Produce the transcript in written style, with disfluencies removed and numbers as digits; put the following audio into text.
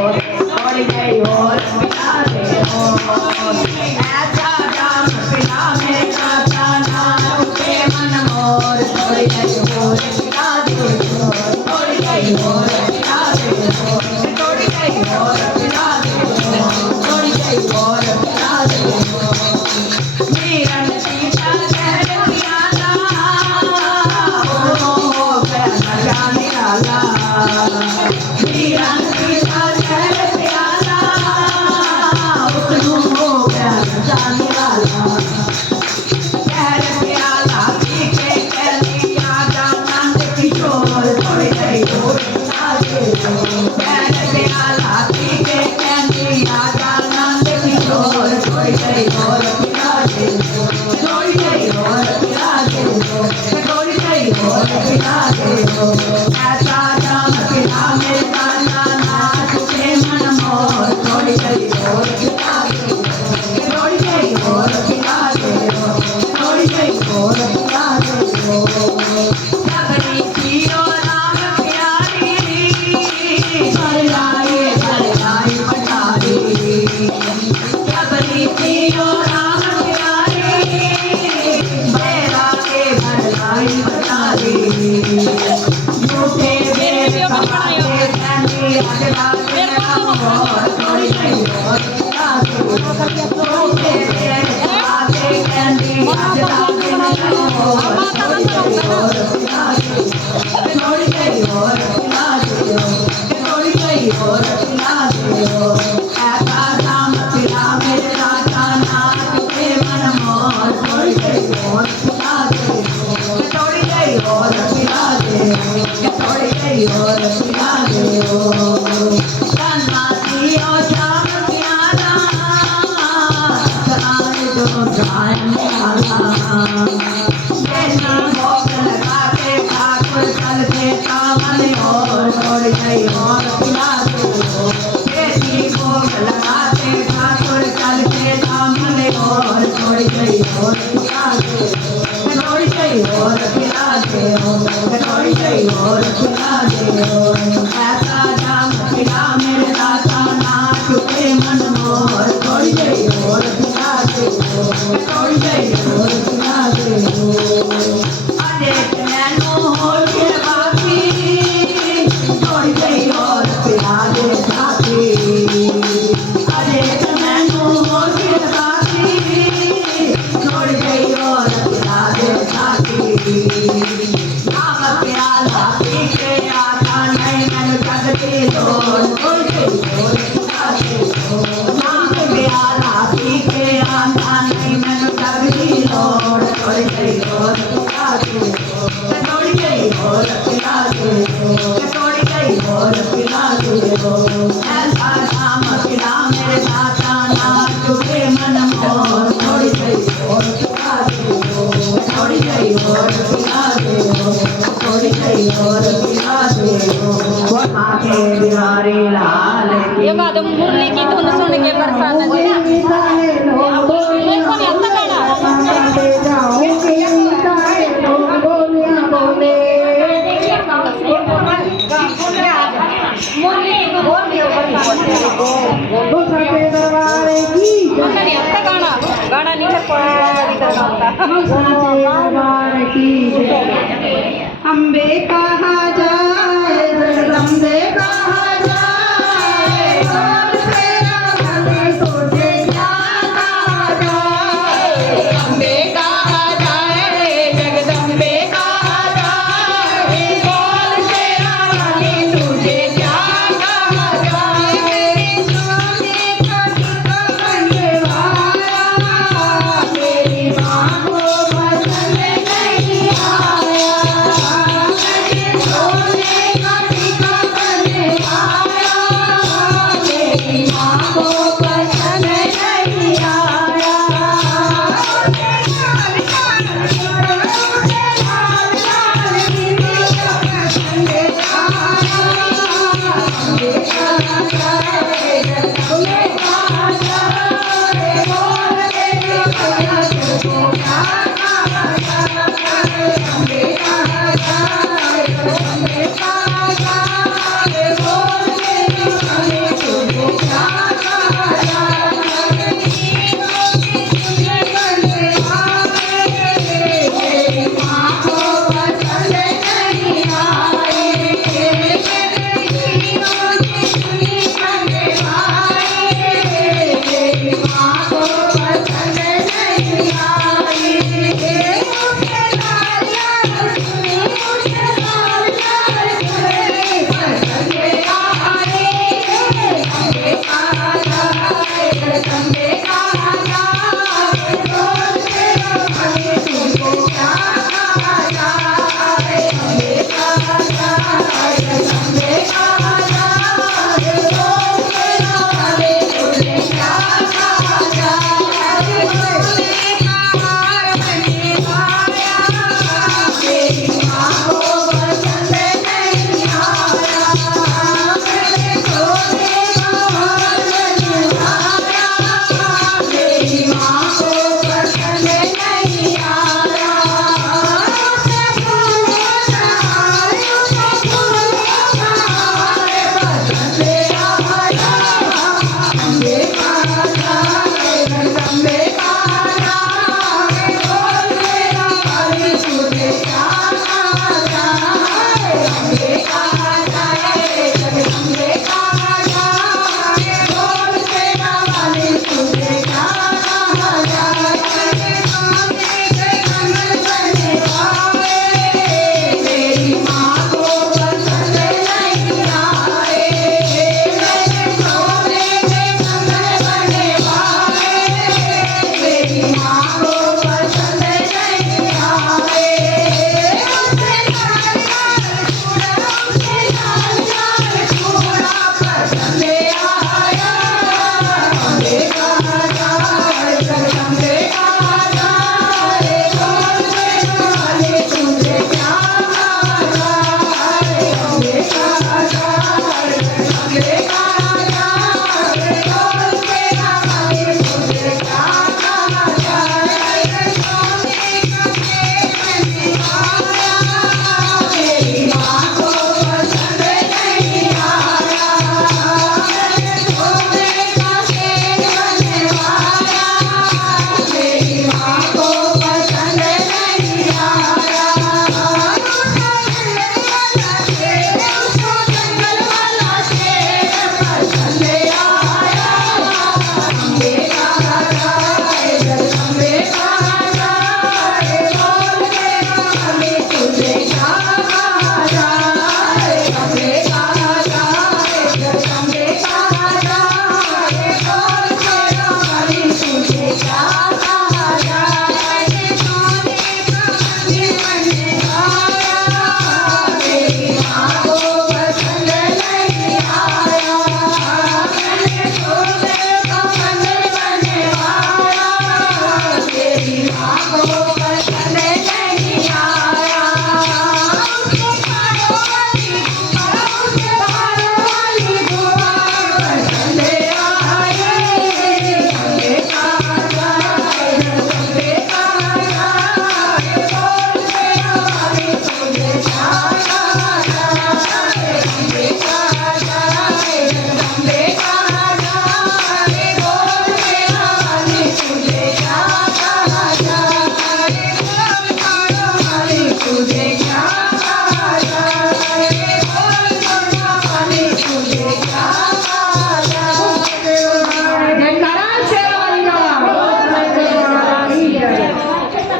और थोड़ी गई और पिला दे और ऐसा जाम पिला मेरा जाना रुके मन मोर थोड़ी गई और पिला दे और थोड़ी गई और पिला दे और थोड़ी गई और पिला दे और थोड़ी गई और पिला दे मीरन सीता कह पियाला ओ प्याला निराला मीरन सीता कह पियाला उसनु हो प्याला निराला कह पियाला पी के कह लिया नंद किशोर थोड़ी गई और पिला दे कह पियाला पी के कह लिया नंद किशोर थोड़ी गई और पिला दे थोड़ी गई और पिला दे थोड़ी गई और पिला दे ऐसा जाम पिला मेरे काना नाच के मन मोर थोड़ी गई और पिला दे थोड़ी गई और पिला दे थोड़ी गई और पिला दे लगड़ी थी और राम प्यारी घर लाई पटारी लगड़ी थी और राम प्यारी मेरा के घर लाई पटारी झूठे बेर कमाते सैनी अगला के मोर थोड़ी गई और पिला दे झूठे बेर कमाते सैनी अगला के मोर थोड़ी गई और पिला दे थोड़ी गई और पिला दे थोड़ी गई और पिला दे ऐसा जाम पिला मेरे राजा नाच के मन मोर थोड़ी गई और पिला दे थोड़ी गई और पिला दे थोड़ी गई और पिला दे सन्नासी और शाम प्याला सराय जो जाए निकाला जैसी भोग लगा के ठाकुर चल के कामन और थोड़ी गई और पिला दे जैसी भोग लगा के ठाकुर चल के कामन और थोड़ी गई और पिला दे थोड़ी गई और पिला दे थोड़ी गई और पिला दे ऐसा जाम पिला मेरे राजा नाच के मन मोर थोड़ी गई और पिला दे थोड़ी गई और पिला दे अनेक नैनो होल के बाकी थोड़ी गई और पिला दे साथी अनेक नैनो होल के बाकी थोड़ी गई और पिला दे साथी नाम प्याला पी के आता नहीं मैंने जगती लोड़ थोड़ी गई और पिला दे नाम प्याला पी के आता नहीं मैंने जगती लोड़ थोड़ी गई और पिला दे थोड़ी गई और पिला दे थोड़ी गई और पिला दे ऐसा नाम पिला मेरे दाता नाच के मन मोर थोड़ी गई और पिला दे थोड़ी गई और पिला दे थोड़ी गई और पिला दे आके बिहारी लाल ये बात मुरली की धुन सुन के बरसात गाना नहीं अम्बे कहा जाए जगदम्बे कहा जाए कौन तेरा मन तुझे क्या कहा जाए अम्बे कहा जाए जगदम्बे कहा जाए कौन तेरा मन तुझे क्या कहा जाए मेरी सोने का टीका बनने वाला मेरी माँ को पसंद नहीं आया Thank you.